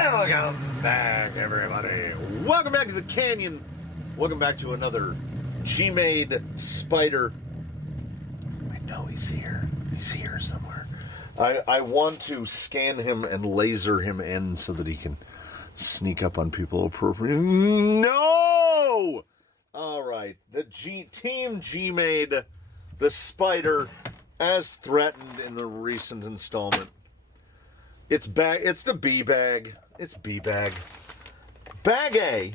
Welcome back, everybody. Welcome back to the canyon. Welcome back to another Gmade Spider. I know he's here. He's here somewhere. I want to scan him and laser him in so that he can sneak up on people appropriately. No! All right. The Team Gmade, the Spider, as threatened in the recent installment. It's the B bag. It's B bag. Bag A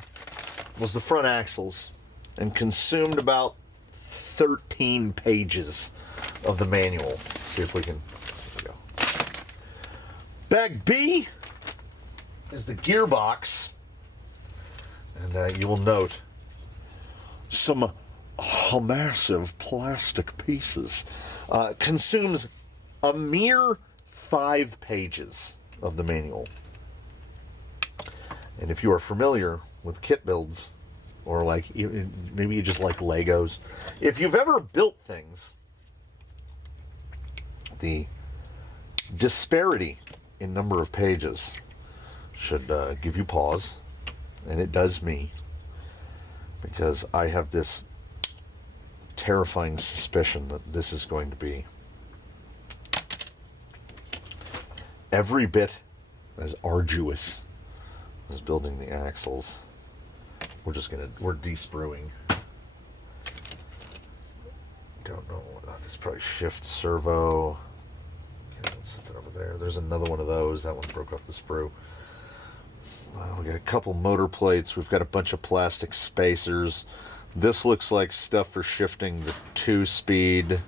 was the front axles and consumed about 13 pages of the manual. Let's see if we can. There we go. Bag B is the gearbox, and you will note some massive plastic pieces. Consumes a mere 5 pages of the manual. And if you are familiar with kit builds, or like maybe you just like Legos, if you've ever built things, the disparity in number of pages should give you pause, and it does me, because I have this terrifying suspicion that this is going to be every bit as arduous as building the axles. We're de-spruing. Don't know. This is probably shift servo. Okay, let's set that over there. There's another one of those. That one broke off the sprue. We got a couple motor plates. We've got a bunch of plastic spacers. This looks like stuff for shifting the 2-speed.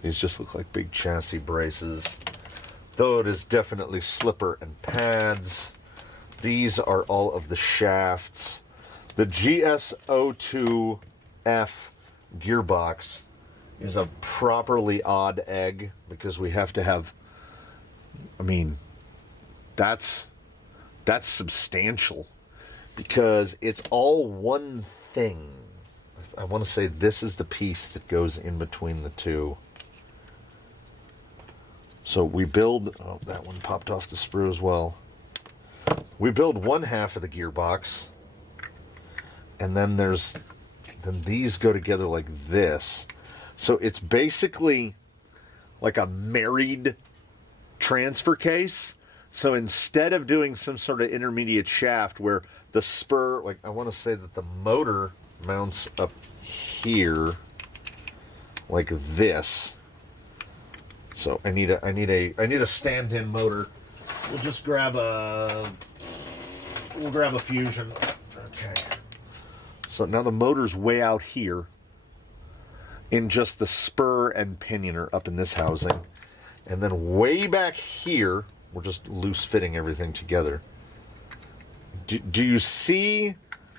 These just look like big chassis braces. Though it is definitely slipper and pads. These are all of the shafts. The GS02F gearbox is a properly odd egg, because we have to have, I mean, that's substantial, because it's all one thing. I want to say this is the piece that goes in between the two. So we build, oh, that one popped off the sprue as well. We build one half of the gearbox, and then these go together like this. So it's basically like a married transfer case. So instead of doing some sort of intermediate shaft where the spur, like I want to say that the motor mounts up here like this. So I need a stand-in motor. We'll just grab a Fusion. Okay. So now the motor's way out here, in just the spur and pinion are up in this housing, and then way back here we're just loose fitting everything together. Do you see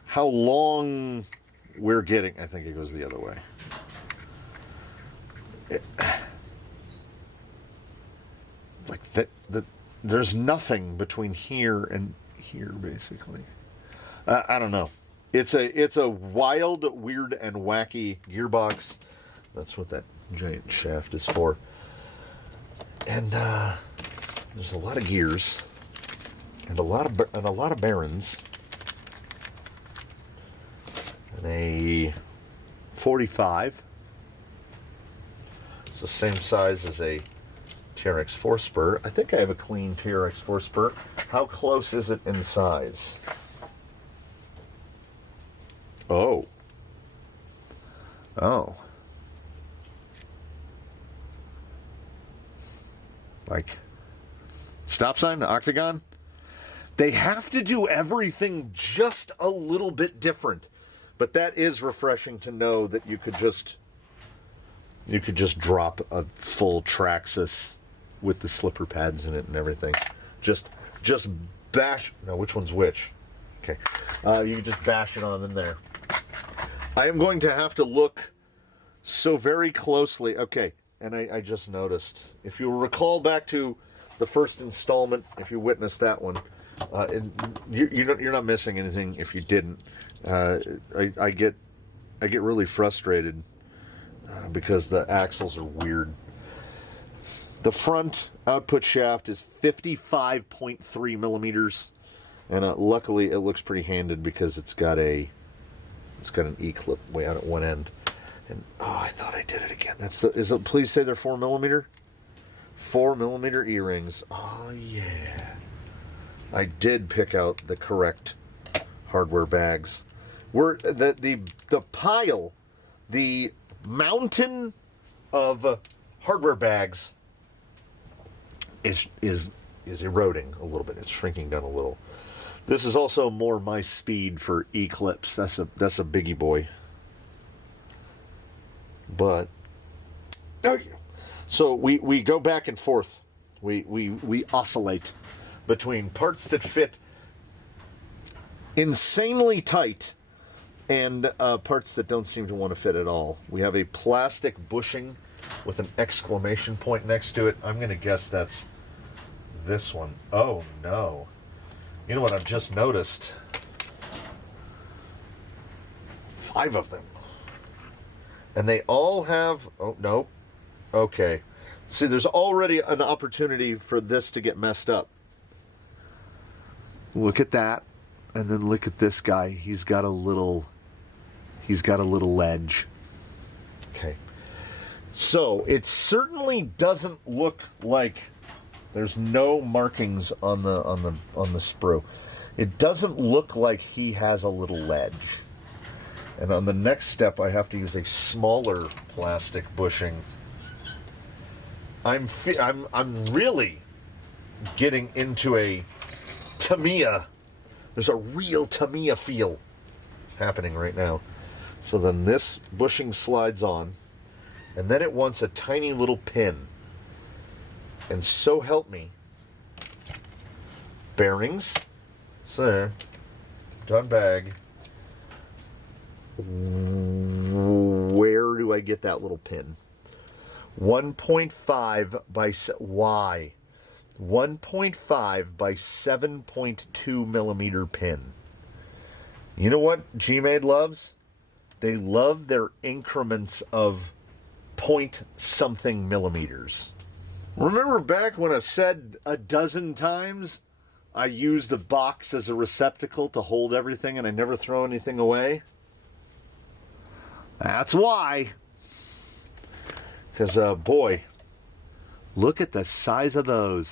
how long we're getting? I think it goes the other way. Like that. There's nothing between here and here, basically. I don't know. It's a wild, weird, and wacky gearbox. That's what that giant shaft is for. And there's a lot of gears and a lot of bearings and a 45. It's the same size as a TRX 4 spur. I think I have a clean TRX 4 spur. How close is it in size? Oh. Like stop sign, octagon. They have to do everything just a little bit different, but that is refreshing to know that you could just drop a full Traxxas with the slipper pads in it and everything. Just bash. No, which one's which? Okay. You can just bash it on in there. I am going to have to look so very closely. Okay, and I just noticed. If you recall back to the first installment, if you witnessed that one, you're not missing anything if you didn't. I get really frustrated because the axles are weird. The front output shaft is 55.3 millimeters. And luckily, it looks pretty handed because it's got an E-clip way out at one end. And I thought I did it again. Please say they're 4mm. 4mm E-rings. Oh yeah, I did pick out the correct hardware bags. The pile, the mountain of hardware bags is eroding a little bit. It's shrinking down a little. This is also more my speed for E-clips. That's a biggie boy. But so we go back and forth. We oscillate between parts that fit insanely tight and parts that don't seem to want to fit at all. We have a plastic bushing with an exclamation point next to it. I'm going to guess that's this one. Oh no. You know what I've just noticed? 5 of them. And they all have... Oh, no. Okay. See, there's already an opportunity for this to get messed up. Look at that. And then look at this guy. He's got a little ledge. Okay. So, it certainly doesn't look like... There's no markings on the sprue. It doesn't look like he has a little ledge. And on the next step, I have to use a smaller plastic bushing. I'm really getting into a Tamiya. There's a real Tamiya feel happening right now. So then this bushing slides on, and then it wants a tiny little pin. And so help me, bearings, so there, done bag. Where do I get that little pin? 1.5 by why? 1.5 by 7.2 millimeter pin. You know what Gmade loves? They love their increments of point something millimeters. Remember back when I said a dozen times I use the box as a receptacle to hold everything and I never throw anything away? That's why. Because, boy, look at the size of those.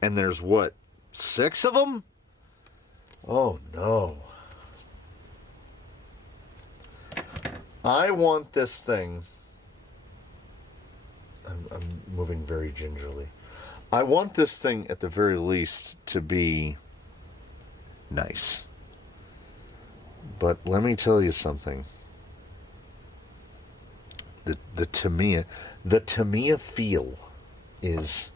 And there's what, 6 of them? Oh, no. I want this thing... I'm moving very gingerly. I want this thing, at the very least, to be nice. But let me tell you something. The Tamiya feel is...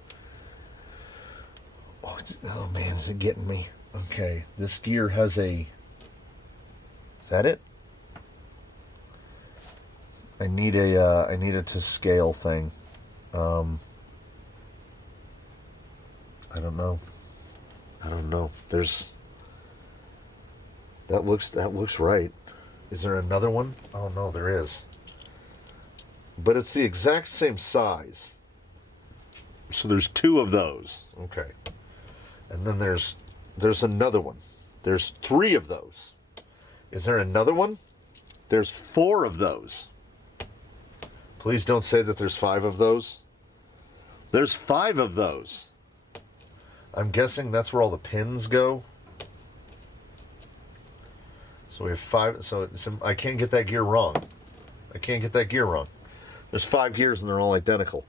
Oh man, is it getting me? Okay, this gear has a... Is that it? I need a to scale thing. I don't know. There's... That looks right. Is there another one? Oh no, there is. But it's the exact same size. So there's 2 of those. Okay. And then there's another one. There's 3 of those. Is there another one? There's 4 of those. Please don't say that there's 5 of those. There's 5 of those. I'm guessing that's where all the pins go. So we have 5. So I can't get that gear wrong. There's 5 gears and they're all identical.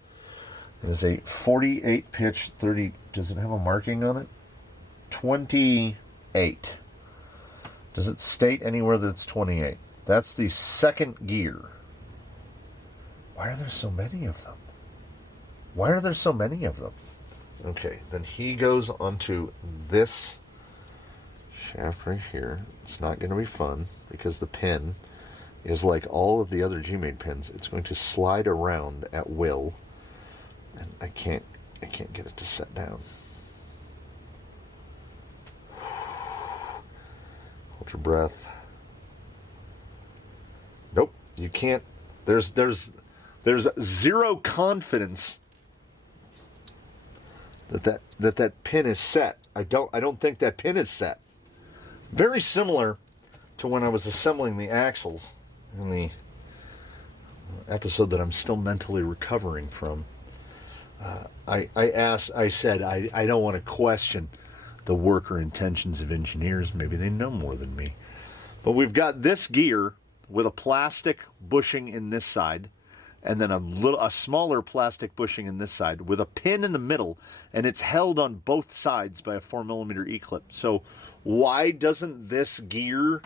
It is a 48 pitch 30. Does it have a marking on it? 28. Does it state anywhere that it's 28? That's the second gear. Why are there so many of them? Okay, then he goes onto this shaft right here. It's not going to be fun because the pin is like all of the other Gmade pins. It's going to slide around at will, and I can't get it to set down. Hold your breath. Nope, you can't. There's zero confidence that pin is set. I don't think that pin is set. Very similar to when I was assembling the axles in the episode that I'm still mentally recovering from. I said, I don't want to question the work or intentions of engineers. Maybe they know more than me. But we've got this gear with a plastic bushing in this side, and then a smaller plastic bushing in this side with a pin in the middle, and it's held on both sides by a 4mm E-clip. So why doesn't this gear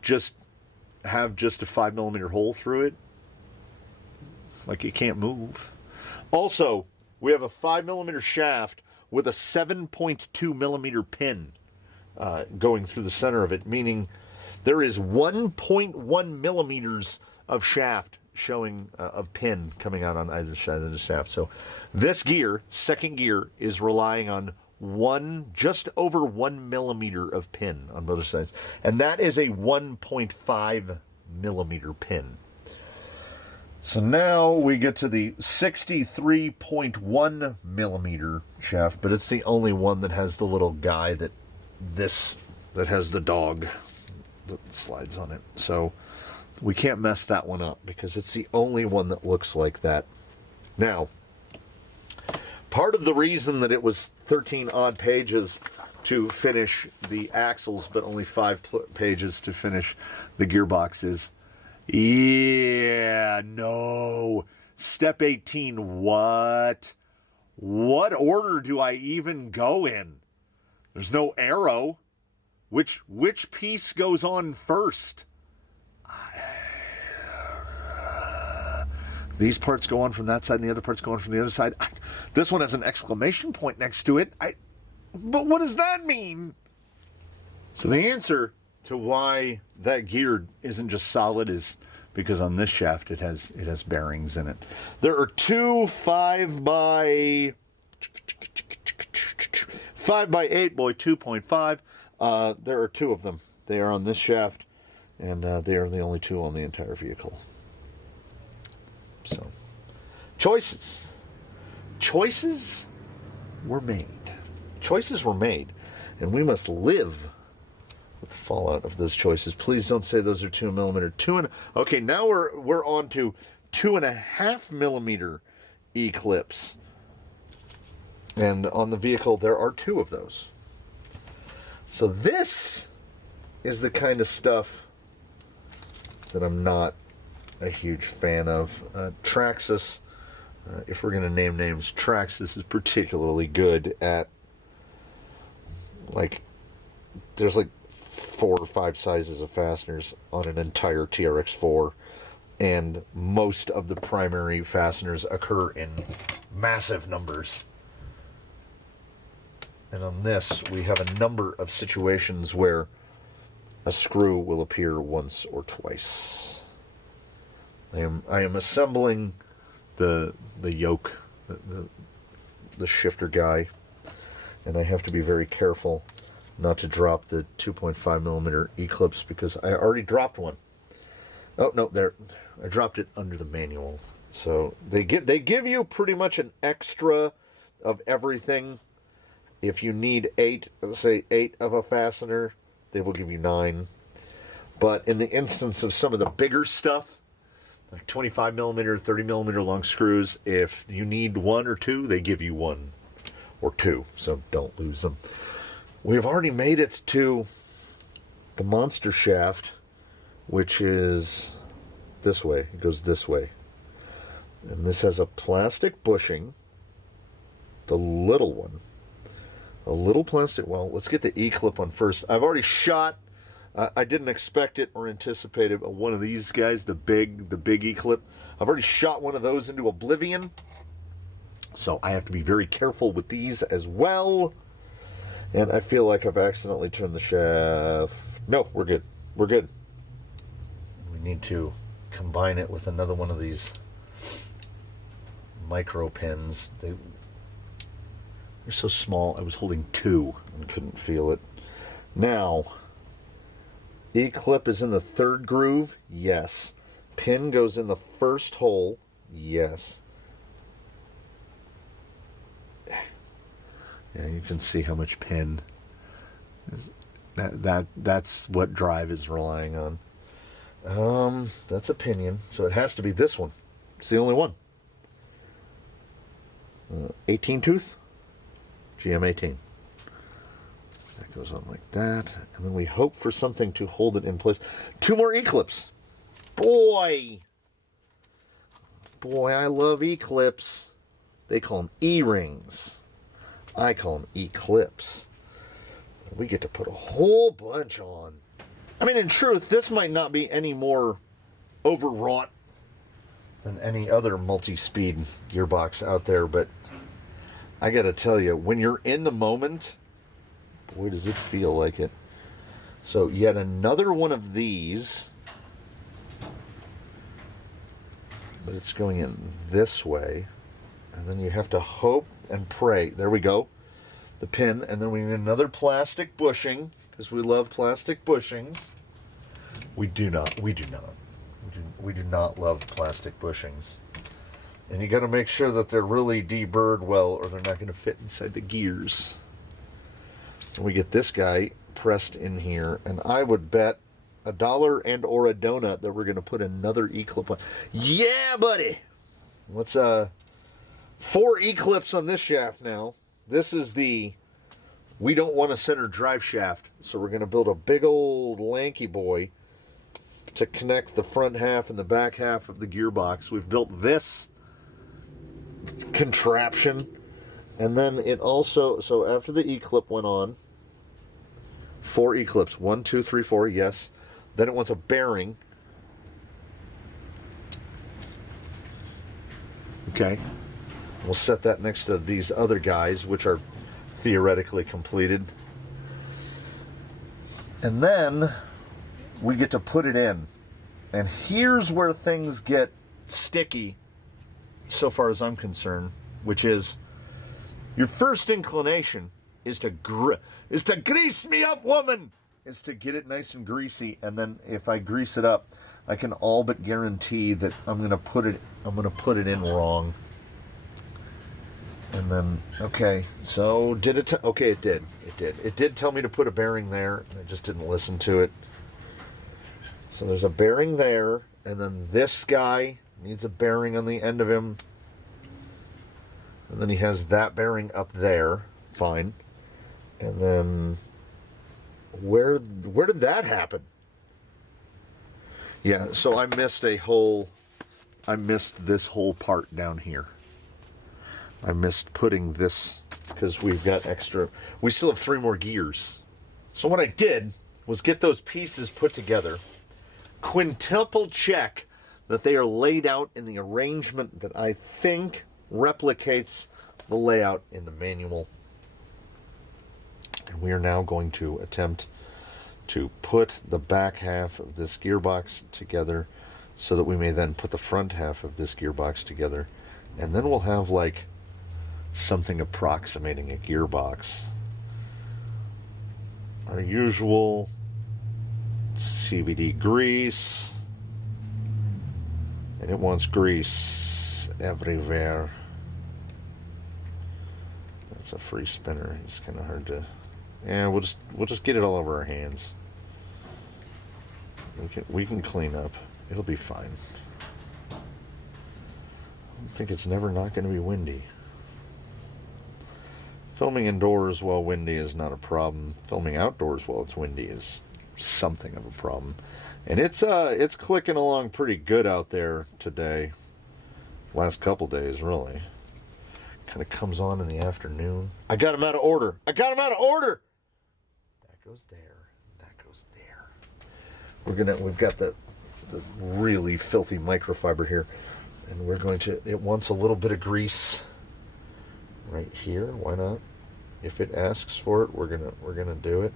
just have just a 5mm hole through it? Like, it can't move. Also, we have a 5mm shaft with a 7.2mm pin going through the center of it, meaning there is 1.1 millimeters of shaft showing of pin coming out on either side of the shaft. So this gear, second gear, is relying on just over 1 millimeter of pin on both sides. And that is a 1.5 millimeter pin. So now we get to the 63.1 millimeter shaft, but it's the only one that has the little guy that has the dog that slides on it. So we can't mess that one up because it's the only one that looks like that. Now, part of the reason that it was 13 odd pages to finish the axles, but only 5 pages to finish the gearbox is, no. Step 18, what? What order do I even go in? There's no arrow. Which piece goes on first? These parts go on from that side, and the other parts go on from the other side. This one has an exclamation point next to it. But what does that mean? So the answer to why that gear isn't just solid is because on this shaft it has bearings in it. There are two 5 by 8 by 2.5. There are 2 of them. They are on this shaft, and they are the only 2 on the entire vehicle. So, choices were made. Choices were made, and we must live with the fallout of those choices. Please don't say those are 2 millimeter. Okay, now we're on to 2.5 millimeter E-clips, and on the vehicle there are 2 of those. So this is the kind of stuff that I'm not a huge fan of. Traxxas, if we're going to name names, Traxxas is particularly good at, there's 4 or 5 sizes of fasteners on an entire TRX4, and most of the primary fasteners occur in massive numbers. And on this, we have a number of situations where a screw will appear once or twice. I am assembling the yoke, the shifter guy, and I have to be very careful not to drop the 2.5 millimeter E-clips because I already dropped one. Oh no, there, I dropped it under the manual. So they give you pretty much an extra of everything. If you need 8, let's say 8 of a fastener, they will give you 9. But in the instance of some of the bigger stuff, like 25 millimeter, 30 millimeter long screws, if you need 1 or 2, they give you 1 or 2. So don't lose them. We've already made it to the monster shaft, which is this way. It goes this way. And this has a plastic bushing, the little one. A little plastic, well, let's get the E-clip on first. I've already shot, I didn't expect it or anticipate it, one of these guys, the big E-clip. I've already shot one of those into oblivion. So I have to be very careful with these as well. And I feel like I've accidentally turned the shaft. No, we're good. We're good. We need to combine it with another one of these micro pins. They're so small, I was holding 2 and couldn't feel it. Now, E-clip is in the 3rd groove? Yes. Pin goes in the 1st hole? Yes. Yeah, you can see how much pin is, that's what drive is relying on. That's a pinion, so it has to be this one. It's the only one. 18 tooth, GM18. That goes on like that, and then we hope for something to hold it in place. 2 more E-clips. Boy, I love E-clips. They call them E-rings. I call them E-clips. We get to put a whole bunch on. I mean, in truth, this might not be any more overwrought than any other multi-speed gearbox out there, but I gotta tell you, when you're in the moment, boy, does it feel like it. So yet another one of these, but it's going in this way, and then you have to hope and pray. There we go, the pin, and then we need another plastic bushing, because we love plastic bushings. We do not love plastic bushings. And you got to make sure that they're really deburred well, or they're not going to fit inside the gears. And we get this guy pressed in here, and I would bet $1 and or a donut that we're going to put another E-clip on. Yeah, buddy! Let's 4 E-clips on this shaft now. This is the we don't want a center drive shaft, so we're going to build a big old lanky boy to connect the front half and the back half of the gearbox. We've built this contraption, and then it also, so after the E-clip went on, 4 E-clips, 1, 2, 3, 4, yes. Then it wants a bearing. Okay. We'll set that next to these other guys, which are theoretically completed. And then we get to put it in. And here's where things get sticky, so far as I'm concerned, which is your first inclination is to grease me up, woman, is to get it nice and greasy, and then if I grease it up, I can all but guarantee that I'm gonna put it in wrong. And then, okay, so did it? Okay, it did. It did tell me to put a bearing there. I just didn't listen to it. So there's a bearing there, and then this guy needs a bearing on the end of him. And then he has that bearing up there. Fine. And then where did that happen? Yeah, so I missed this whole part down here. I missed putting this because we've got extra. We still have 3 more gears. So what I did was get those pieces put together, quintuple check that they are laid out in the arrangement that I think replicates the layout in the manual. And we are now going to attempt to put the back half of this gearbox together so that we may then put the front half of this gearbox together. And then we'll have like something approximating a gearbox. Our usual CVD grease, and it wants grease everywhere. That's a free spinner. It's kind of hard to. Yeah, we'll just get it all over our hands. We can clean up. It'll be fine. I don't think it's never not going to be windy. Filming indoors while windy is not a problem. Filming outdoors while it's windy is something of a problem. And it's clicking along pretty good out there today. Last couple days, really. Kind of comes on in the afternoon. I got them out of order. That goes there. That goes there. We've got the really filthy microfiber here, and we're going to. It wants a little bit of grease right here. Why not? If it asks for it, we're gonna do it.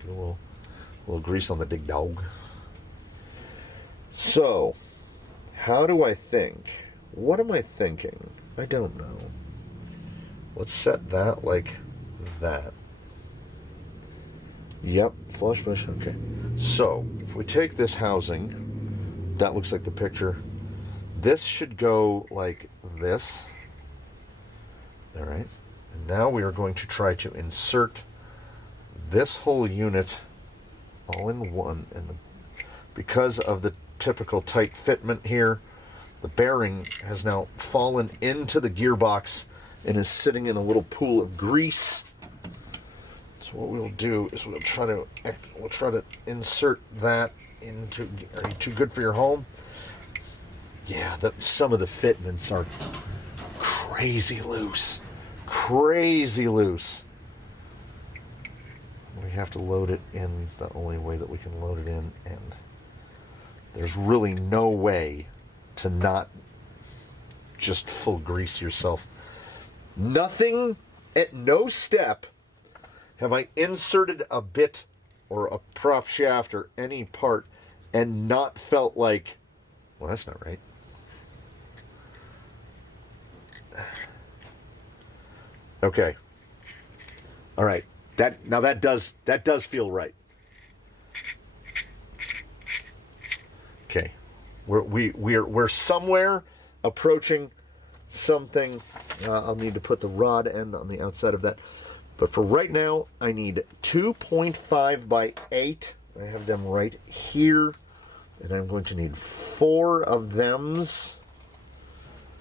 Get a little grease on the big dog. So, how do I think? What am I thinking? I don't know. Let's set that like that. Yep, flush bush, okay. So, if we take this housing, that looks like the picture. This should go like this. All right. Now we are going to try to insert this whole unit all in one. And because of the typical tight fitment here, the bearing has now fallen into the gearbox and is sitting in a little pool of grease. So what we'll do is we'll try to insert that into. Are you too good for your home? Yeah, some of the fitments are crazy loose. Crazy loose. We have to load it in the only way that we can load it in, and there's really no way to not just full grease yourself. Nothing, at no step have I inserted a bit or a prop shaft or any part and not felt like, well, that's not right. Okay. All right. That does feel right. Okay. We're somewhere approaching something. I'll need to put the rod end on the outside of that. But for right now, I need 2.5 by 8. I have them right here. And I'm going to need 4 of thems.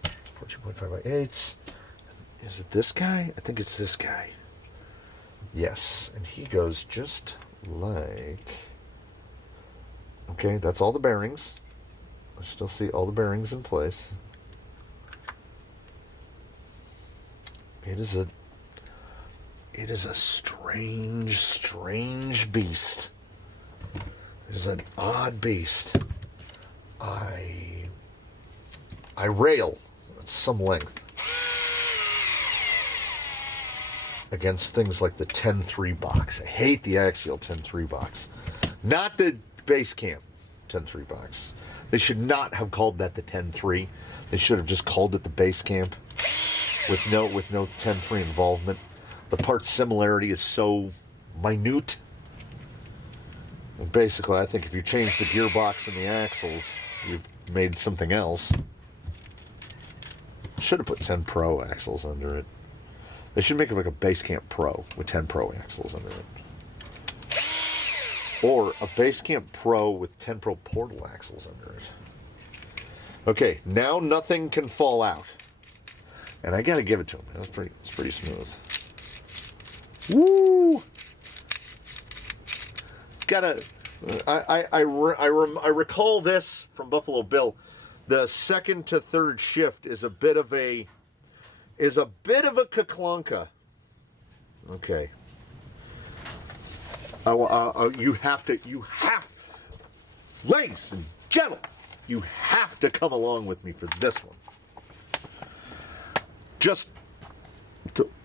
2.5 by 8s. Is it this guy? I think it's this guy. Yes. And he goes just like... Okay, that's all the bearings. I still see all the bearings in place. It is a strange beast. It is an odd beast. I rail at some length against things like the 10.3 box. I hate the axial 10.3 box. Not the base camp 10.3 box. They should not have called that the 10.3. They should have just called it the base camp with no 10.3 involvement. The part similarity is so minute. And basically, I think if you change the gearbox and the axles, you've made something else. Should have put 10 Pro axles under it. They should make it like a base camp Pro with 10 Pro axles under it. Or a base camp Pro with 10 Pro portal axles under it. Okay, now nothing can fall out. And I gotta give it to him. It's pretty smooth. Woo! I recall this from Buffalo Bill. The second to third shift is a bit of a kaklunka. Okay. You have, ladies and gentlemen, you have to come along with me for this one. Just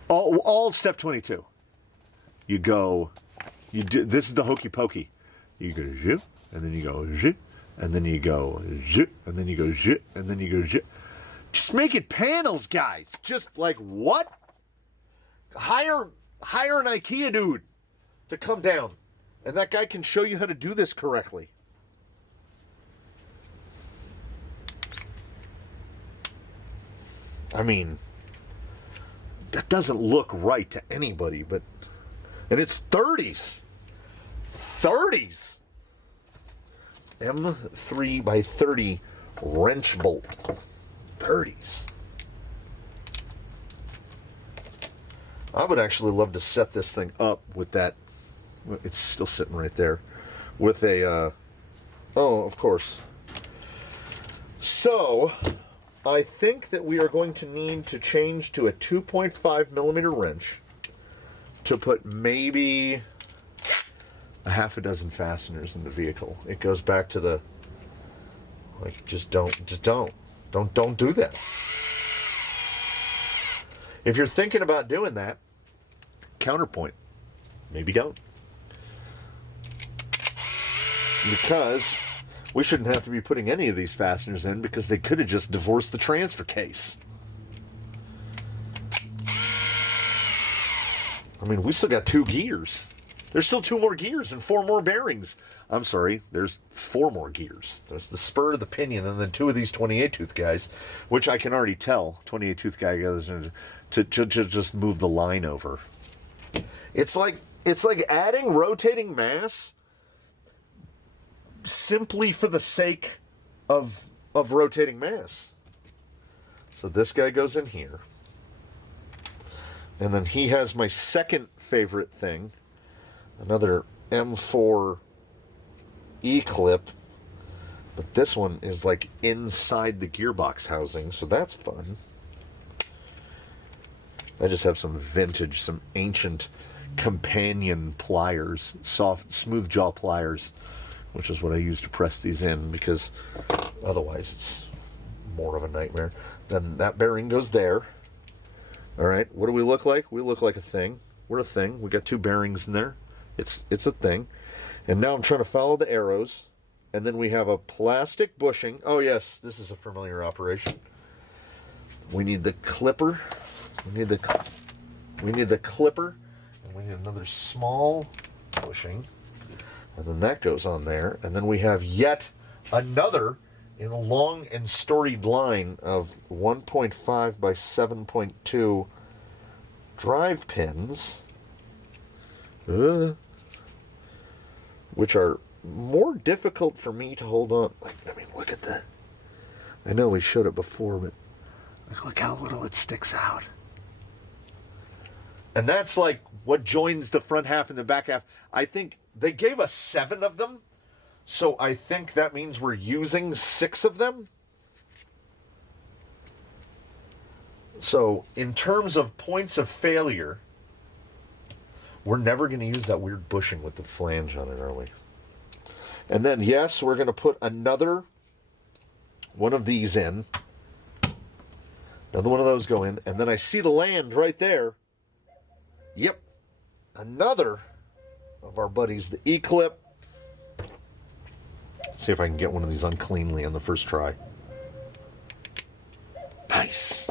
all step 22. You do this is the hokey pokey. You go zhip, and then you go zhip, and then you go zhip, and then you go zhip, and then you go zhip. Just make it panels, guys. Just like what? Hire an IKEA dude to come down, and that guy can show you how to do this correctly. I mean, that doesn't look right to anybody, and it's 30s. 30s. M3 by 30 wrench bolt. 30s. I would actually love to set this thing up with that. It's still sitting right there. With a, oh, of course. So, I think that we are going to need to change to a 2.5 millimeter wrench to put maybe a half a dozen fasteners in the vehicle. It goes back to the, like, just don't do that. If you're thinking about doing that, counterpoint, maybe don't. Because we shouldn't have to be putting any of these fasteners in because they could have just divorced the transfer case. I mean, we still got 2 gears. There's still 2 more gears and 4 more bearings. I'm sorry, there's 4 more gears. There's the spur, the pinion, and then 2 of these 28 tooth guys, which I can already tell. 28 tooth guy goes, to just move the line over. It's like adding rotating mass simply for the sake of rotating mass. So this guy goes in here. And then he has my second favorite thing, another M4 E-clip, but this one is like inside the gearbox housing, so that's fun. I just have some vintage, some ancient companion pliers, soft, smooth jaw pliers, which is what I use to press these in, because otherwise it's more of a nightmare. Then that bearing goes there. All right, what do we look like? We look like a thing. We're a thing. We got two bearings in there. It's a thing. And now I'm trying to follow the arrows. And then we have a plastic bushing. Oh yes, this is a familiar operation. We need the clipper. We need the clipper. And we need another small bushing. And then that goes on there. And then we have yet another in a long and storied line of 1.5 by 7.2 drive pins, which are more difficult for me to hold on. Like, I mean, look at that. I know we showed it before, but look how little it sticks out. And that's like what joins the front half and the back half. I think they gave us 7 of them. So I think that means we're using 6 of them. So in terms of points of failure, we're never going to use that weird bushing with the flange on it, are we? And then, yes, we're going to put another one of these in. Another one of those go in. And then I see the land right there. Yep. Another of our buddies, the E-clip. See if I can get one of these uncleanly on the first try. Nice.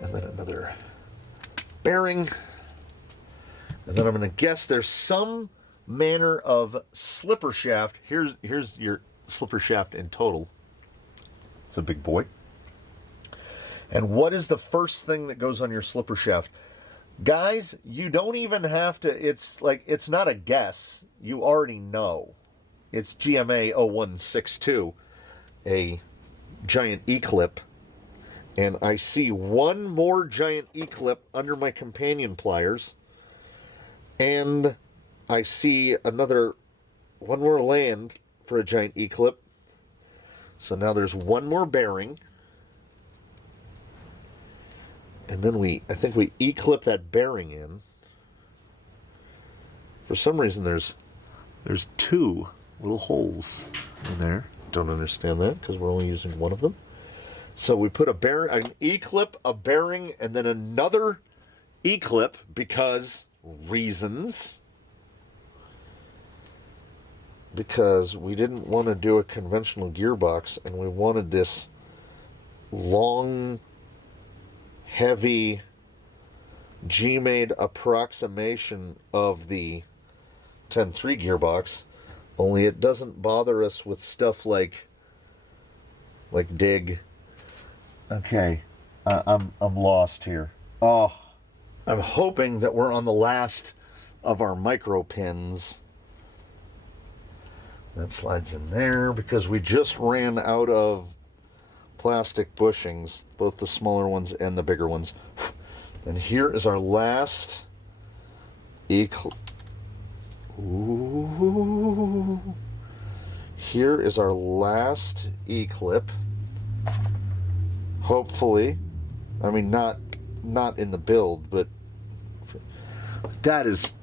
And then another bearing. And then I'm going to guess there's some manner of slipper shaft. Here's your slipper shaft in total. It's a big boy. And what is the first thing that goes on your slipper shaft? Guys, you don't even have to, it's not a guess. You already know. It's GMA0162, a giant E-clip, and I see one more giant E-clip under my companion pliers, and I see one more land for a giant E-clip. So now there's one more bearing, and then I think we E-clip that bearing in. For some reason, there's 2 little holes in there. Don't understand that because we're only using one of them. So we put an E-clip, a bearing, and then another E-clip because reasons. Because we didn't want to do a conventional gearbox and we wanted this long, heavy Gmade approximation of the 10.3 gearbox. Only it doesn't bother us with stuff like dig. Okay, I'm lost here. Oh, I'm hoping that we're on the last of our micro pins. That slides in there because we just ran out of plastic bushings, both the smaller ones and the bigger ones. And here is our last Ooh. Here is our last E-clip. Hopefully. I mean, not in the build, but that is,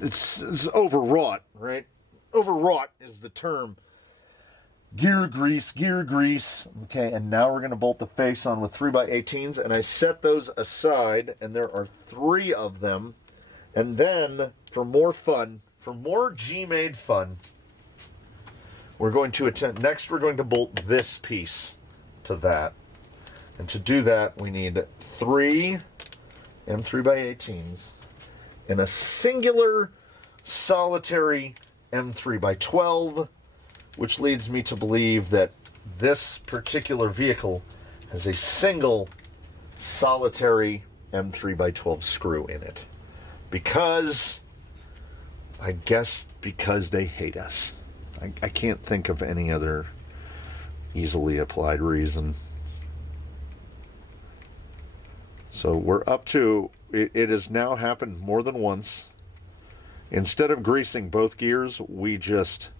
it's overwrought, right? Overwrought is the term. Gear grease. Okay, and now we're going to bolt the face on with 3x18s, and I set those aside, and there are 3 of them. And then, for more fun, for more Gmade fun, we're going to next we're going to bolt this piece to that. And to do that, we need 3 M3x18s and a singular solitary M3x12, which leads me to believe that this particular vehicle has a single solitary M3x12 screw in it. Because, I guess because they hate us. I can't think of any other easily applied reason. So we're up to, it has now happened more than once. Instead of greasing both gears, we just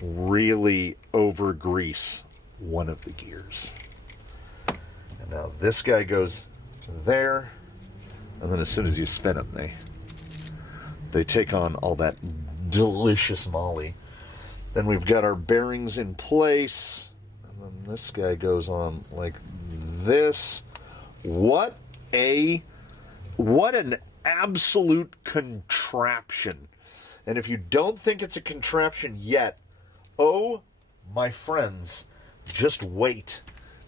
really over grease one of the gears. And now this guy goes there, and then as soon as you spin them, they take on all that delicious molly. Then we've got our bearings in place, and then this guy goes on like this. What an absolute contraption. And if you don't think it's a contraption yet, oh, my friends, just wait.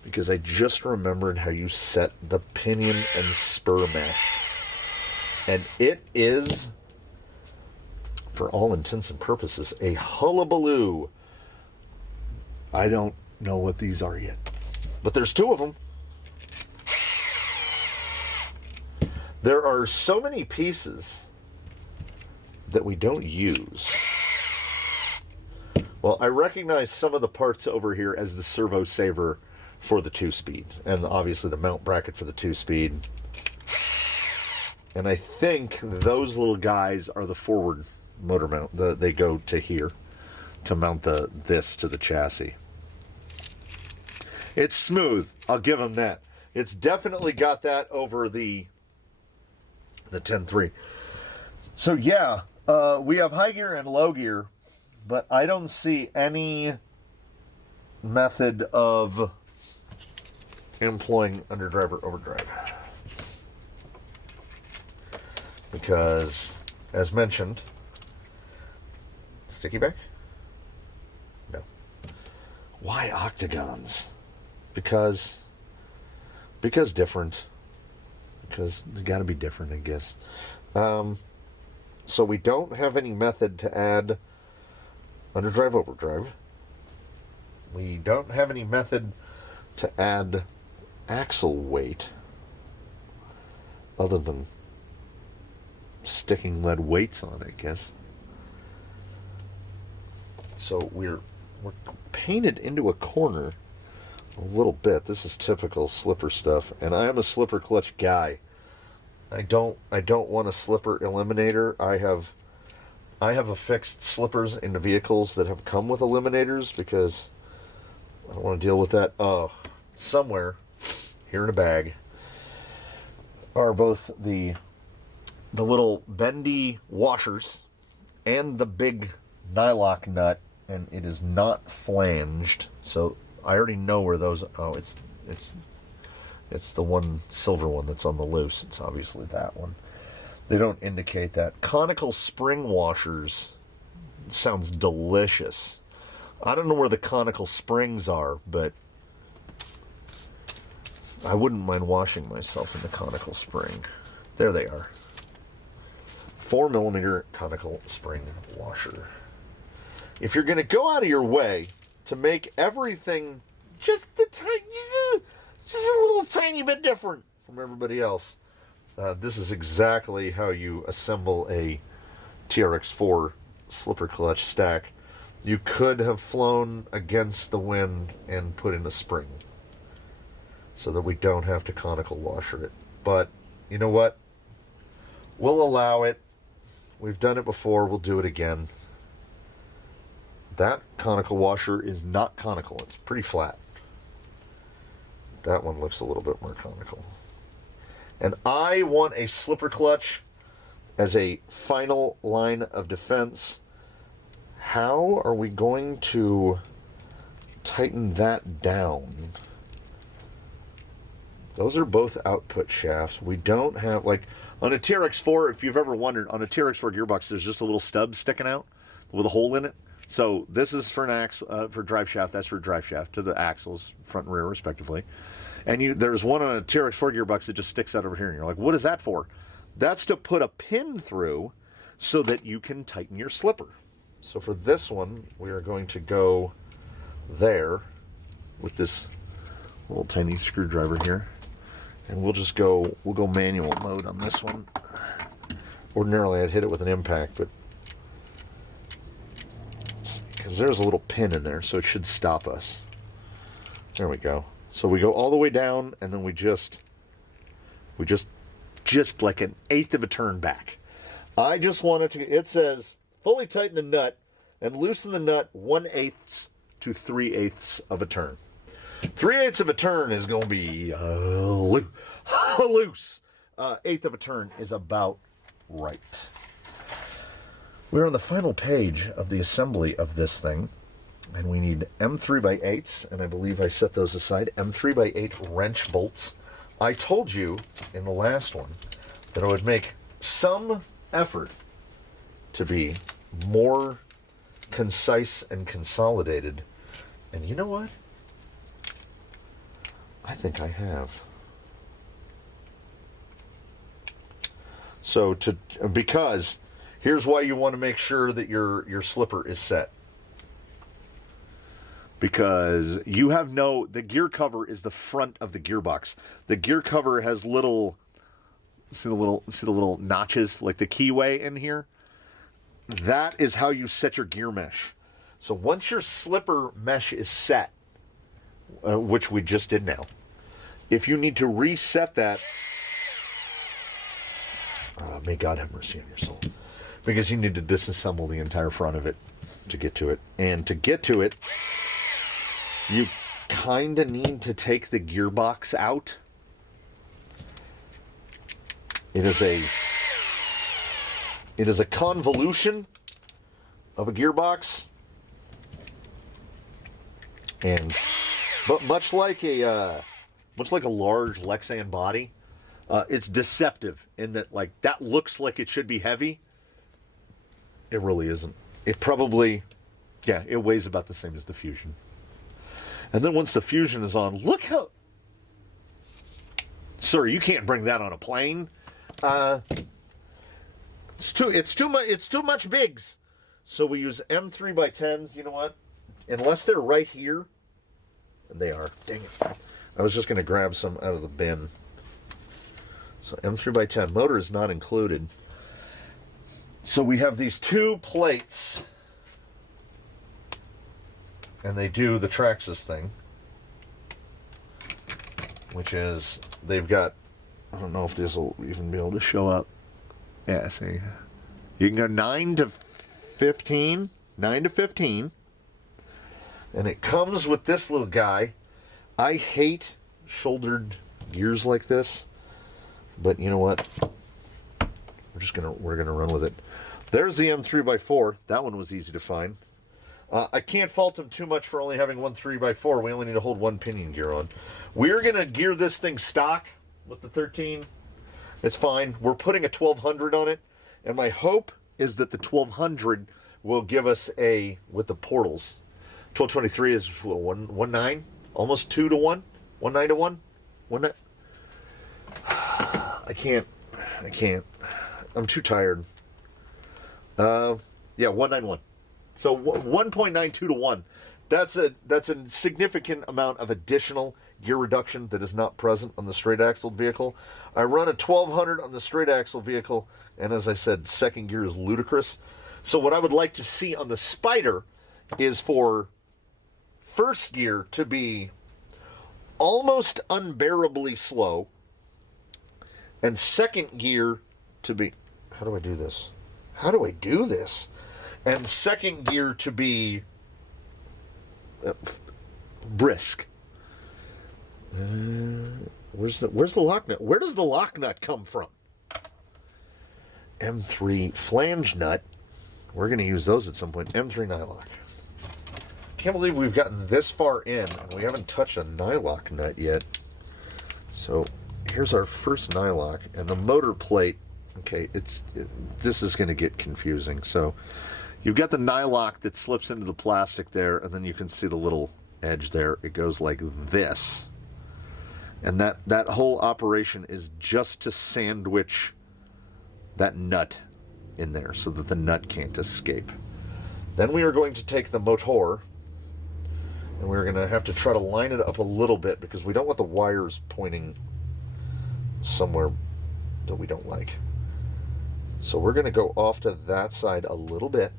Because I just remembered how you set the pinion and spur mesh. And it is, for all intents and purposes, a hullabaloo. I don't know what these are yet. But there's two of them. There are so many pieces that we don't use. Well, I recognize some of the parts over here as the servo saver for the 2-speed, and obviously the mount bracket for the 2-speed. And I think those little guys are the forward motor mount. They go to here to mount this to the chassis. It's smooth. I'll give them that. It's definitely got that over the 10.3. So yeah, we have high gear and low gear, but I don't see any method of employing underdrive or overdrive. Because, as mentioned, sticky back? No. Why octagons? Because different. Because they got to be different, I guess. So we don't have any method to add underdrive, overdrive. We don't have any method to add axle weight other than sticking lead weights on it, I guess. So we're painted into a corner a little bit. This is typical slipper stuff, and I am a slipper clutch guy. I don't want a slipper eliminator. I have affixed slippers into vehicles that have come with eliminators because I don't want to deal with that. Somewhere here in a bag are both the little bendy washers and the big nylock nut, and it is not flanged, so I already know where those. Oh, it's the one silver one that's on the loose. It's obviously that one. They don't indicate that. Conical spring washers sounds delicious. I don't know where the conical springs are, but I wouldn't mind washing myself in the conical spring. There they are. 4mm conical spring washer. If you're going to go out of your way to make everything just a little tiny bit different from everybody else, this is exactly how you assemble a TRX4 slipper clutch stack. You could have flown against the wind and put in a spring so that we don't have to conical washer it. But you know what? We'll allow it. We've done it before. We'll do it again. That conical washer is not conical. It's pretty flat. That one looks a little bit more conical. And I want a slipper clutch as a final line of defense. How are we going to tighten that down? Those are both output shafts. We don't have, like, on a TRX4, if you've ever wondered, on a TRX4 gearbox, there's just a little stub sticking out with a hole in it. So this is for an for drive shaft. That's for drive shaft to the axles, front and rear, respectively. And there's one on a TRX4 gearbox that just sticks out over here. And you're like, what is that for? That's to put a pin through so that you can tighten your slipper. So for this one, we are going to go there with this little tiny screwdriver here. And we'll go manual mode on this one. Ordinarily I'd hit it with an impact, but because there's a little pin in there, so it should stop us. There we go. So we go all the way down, and then we just like an eighth of a turn back. I just wanted to, it says, fully tighten the nut and loosen the nut 1/8 to 3/8 of a turn. 3/8 of a turn is going to be loose. Eighth of a turn is about right. We're on the final page of the assembly of this thing, and we need M3x8s, and I believe I set those aside, M3x8 wrench bolts. I told you in the last one that I would make some effort to be more concise and consolidated, and you know what? I think I have. So because here's why you want to make sure that your slipper is set. Because you have the gear cover is the front of the gearbox. The gear cover has see the little notches, like the keyway in here? That is how you set your gear mesh. So once your slipper mesh is set, which we just did now, if you need to reset that, may God have mercy on your soul. Because you need to disassemble the entire front of it to get to it. And to get to it, you kind of need to take the gearbox out. It is a convolution of a gearbox. But much like a large Lexan body, it's deceptive in that, like, that looks like it should be heavy. It really isn't. It probably, it weighs about the same as the Fusion. And then once the Fusion is on, look how... Sir, you can't bring that on a plane. It's too much bigs. So we use M3x10s. You know what? Unless they're right here, and they are. Dang it! I was just going to grab some out of the bin. So M3x10 motor is not included. So we have these two plates, and they do the Traxxas thing, which is they've got. I don't know if this will even be able to show up. Yeah, see, you can go 9 to 15, and it comes with this little guy. I hate shouldered gears like this, but you know what? We're gonna run with it. There's the M3x4. That one was easy to find. I can't fault them too much for only having one 3x4. We only need to hold one pinion gear on. We're gonna gear this thing stock with the 13. It's fine. We're putting a 1200 on it, and my hope is that the 1200 will give us with the portals. 1223 is 1.9, almost 2 to 1, 1.9 to 1, 1.9. I can't. I'm too tired. 191. So 1.92 to 1. That's a significant amount of additional gear reduction that is not present on the straight axle vehicle. I run a 1200 on the straight axle vehicle, and as I said, second gear is ludicrous. So what I would like to see on the Spider is for first gear to be almost unbearably slow, and second gear to be... How do I do this? And second gear to be brisk. Where's the lock nut? Where does the lock nut come from? M3 flange nut. We're going to use those at some point. M3 nylock. Can't believe we've gotten this far in and we haven't touched a nylock nut yet. So here's our first nylock, and the motor plate. Okay, this is going to get confusing. So you've got the nylock that slips into the plastic there, and then you can see the little edge there. It goes like this. And that whole operation is just to sandwich that nut in there so that the nut can't escape. Then we are going to take the motor, and we're going to have to try to line it up a little bit because we don't want the wires pointing somewhere that we don't like. So we're going to go off to that side a little bit.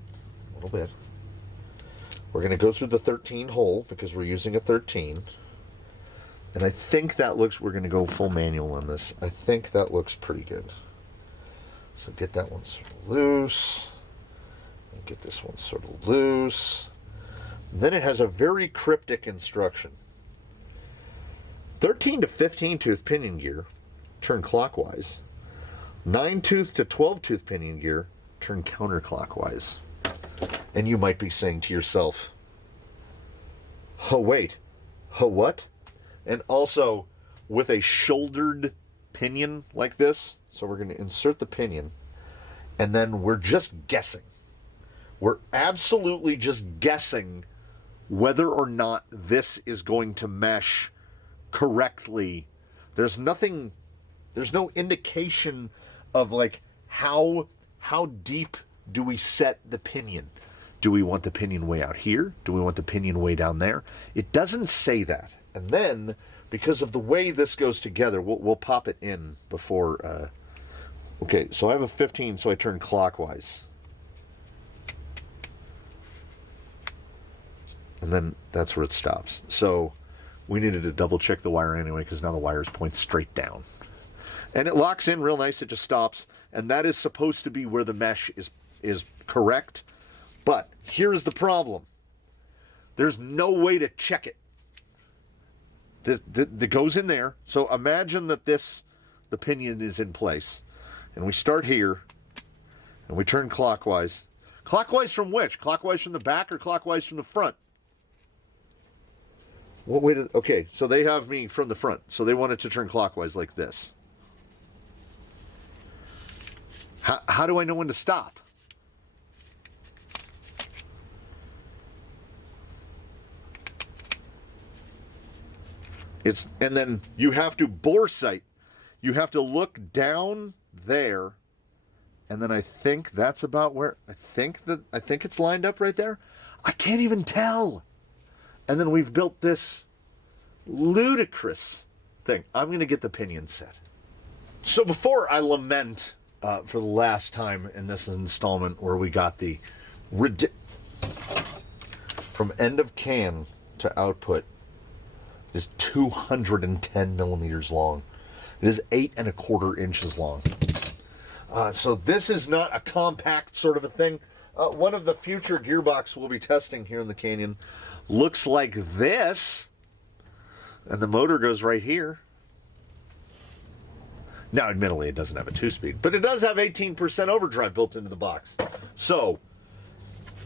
We're going to go through the 13 hole because we're using a 13. And I think that looks, we're going to go full manual on this. I think that looks pretty good. So get that one sort of loose. And get this one sort of loose. And then it has a very cryptic instruction. 13 to 15 tooth pinion gear, turn clockwise. 9 tooth to 12 tooth pinion gear, turn counterclockwise. And you might be saying to yourself, oh wait, what? And also with a shouldered pinion like this, so we're going to insert the pinion, and then we're just guessing. We're absolutely just guessing whether or not this is going to mesh correctly. There's no indication of like how deep do we set the pinion? Do we want the pinion way out here? Do we want the pinion way down there? It doesn't say that. And then, because of the way this goes together, we'll pop it in before. Okay, so I have a 15, so I turn clockwise. And then that's where it stops. So we needed to double check the wire anyway, because now the wires point straight down. And it locks in real nice, it just stops. And that is supposed to be where the mesh is correct. But here's the problem. There's no way to check it. That goes in there. So imagine that the pinion is in place. And we start here, and we turn clockwise. Clockwise from which? Clockwise from the back or clockwise from the front? What way to, okay, so they have me from the front. So they want it to turn clockwise like this. How do I know when to stop? And then you have to bore sight. You have to look down there, and then I think that's about where I think it's lined up right there. I can't even tell. And then we've built this ludicrous thing. I'm going to get the pinion set. So before I lament for the last time in this installment where we got the from end of can to output is 210 millimeters long. It is 8 1/4 inches long. So this is not a compact sort of a thing. One of the future gearbox we'll be testing here in the Canyon looks like this. And the motor goes right here. Now, admittedly, it doesn't have a 2-speed, but it does have 18% overdrive built into the box. So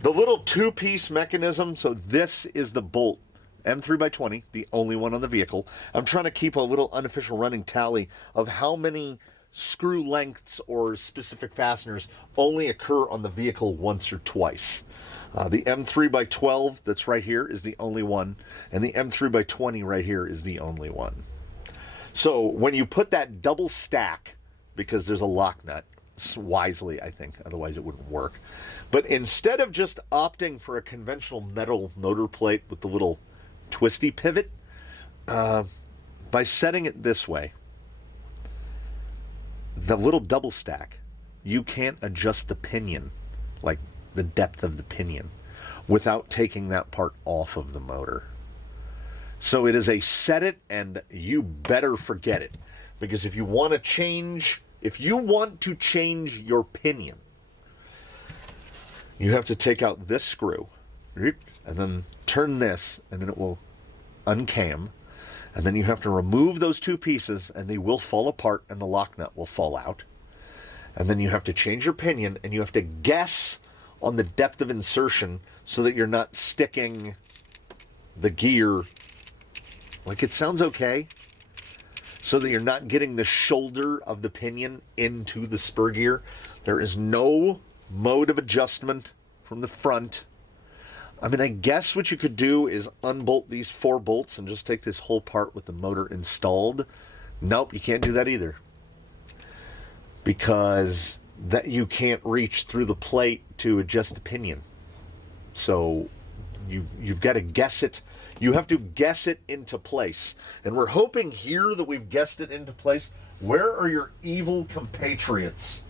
the little 2-piece mechanism, so this is the bolt. M3x20, the only one on the vehicle. I'm trying to keep a little unofficial running tally of how many screw lengths or specific fasteners only occur on the vehicle once or twice. The M3x12 that's right here is the only one, and the M3x20 right here is the only one. So when you put that double stack, because there's a lock nut, wisely, I think, otherwise it wouldn't work. But instead of just opting for a conventional metal motor plate with the little twisty pivot, by setting it this way, the little double stack, you can't adjust the pinion, like the depth of the pinion, without taking that part off of the motor. So it is a set it and you better forget it, because if you want to change your pinion, you have to take out this screw and then turn this, and then it will uncam, and then you have to remove those two pieces, and they will fall apart, and the lock nut will fall out. And then you have to change your pinion, and you have to guess on the depth of insertion so that you're not sticking the gear, like it sounds okay, so that you're not getting the shoulder of the pinion into the spur gear. There is no mode of adjustment from the front. I mean, I guess what you could do is unbolt these 4 bolts and just take this whole part with the motor installed. Nope, you can't do that either, because that you can't reach through the plate to adjust the pinion. So you've got to guess it. You have to guess it into place. And we're hoping here that we've guessed it into place. Where are your evil compatriots?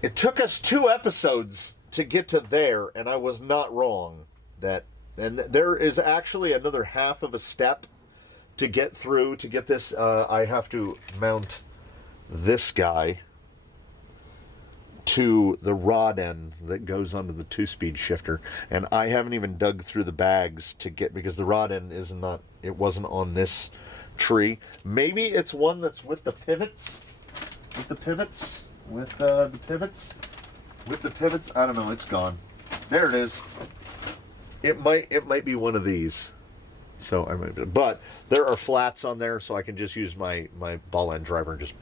It took us 2 episodes to get to there, and I was not wrong. And there is actually another half of a step to get through. To get this, I have to mount this guy to the rod end that goes onto the 2-speed shifter, and I haven't even dug through the bags to get, because the rod end it wasn't on this tree. Maybe it's one that's with the pivots, I don't know. It's gone. There it is. It might be one of these. So I might, but there are flats on there, so I can just use my ball end driver and just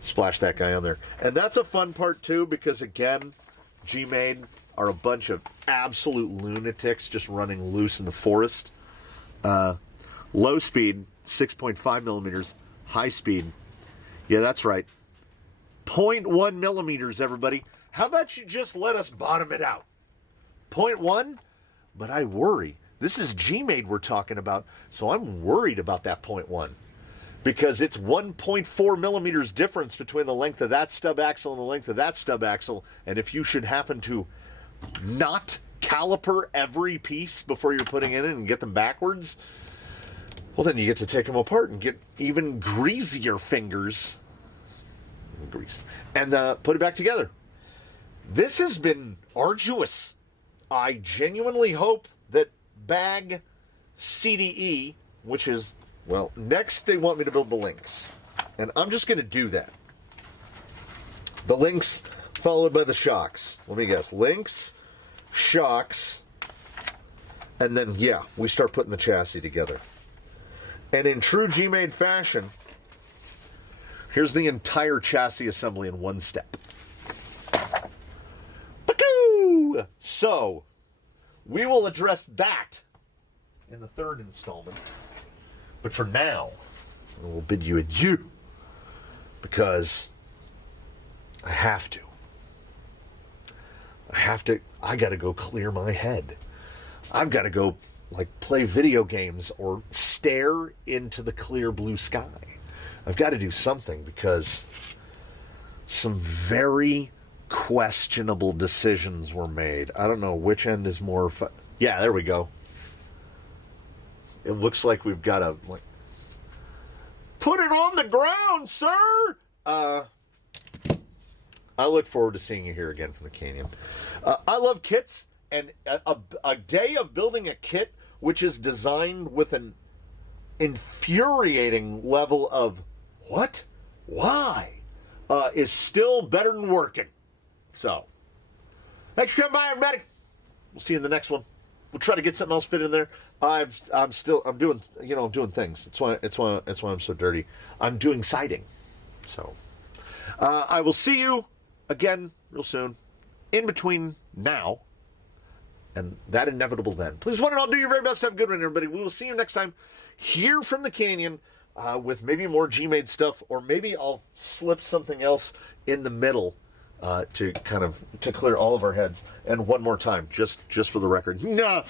splash that guy on there. And that's a fun part too, because again, Gmade are a bunch of absolute lunatics just running loose in the forest. Low speed, 6.5 millimeters. High speed, yeah, that's right, 0.1 millimeters, everybody. How about you just let us bottom it out? 0.1? But I worry. This is Gmade we're talking about, so I'm worried about that 0.1. Because it's 1.4 millimeters difference between the length of that stub axle and the length of that stub axle. And if you should happen to not caliper every piece before you're putting it in and get them backwards, well, then you get to take them apart and get even greasier fingers. Grease. And put it back together. This has been arduous. I genuinely hope that bag CDE, which is, well, next they want me to build the links. And I'm just going to do that. The links followed by the shocks. Let me guess. Links, shocks, and then, yeah, we start putting the chassis together. And in true Gmade fashion, here's the entire chassis assembly in one step. So, we will address that in the 3rd installment. But for now, I will bid you adieu. Because I have to. I gotta go clear my head. I've gotta go, play video games or stare into the clear blue sky. I've got to do something, because some very questionable decisions were made. I don't know which end is more yeah, there we go. It looks like we've got to put it on the ground, sir. I look forward to seeing you here again from the canyon. I love kits, and a day of building a kit which is designed with an infuriating level of what? Why? Is still better than working. So, thanks for coming by, everybody. We'll see you in the next one. We'll try to get something else fit in there. I'm doing things. That's why I'm so dirty. I'm doing siding. So, I will see you again real soon. In between now and that inevitable then. Please, one and all, do your very best. Have a good one, everybody. We will see you next time here from the canyon with maybe more Gmade stuff, or maybe I'll slip something else in the middle to clear all of our heads. And one more time, just for the record, no.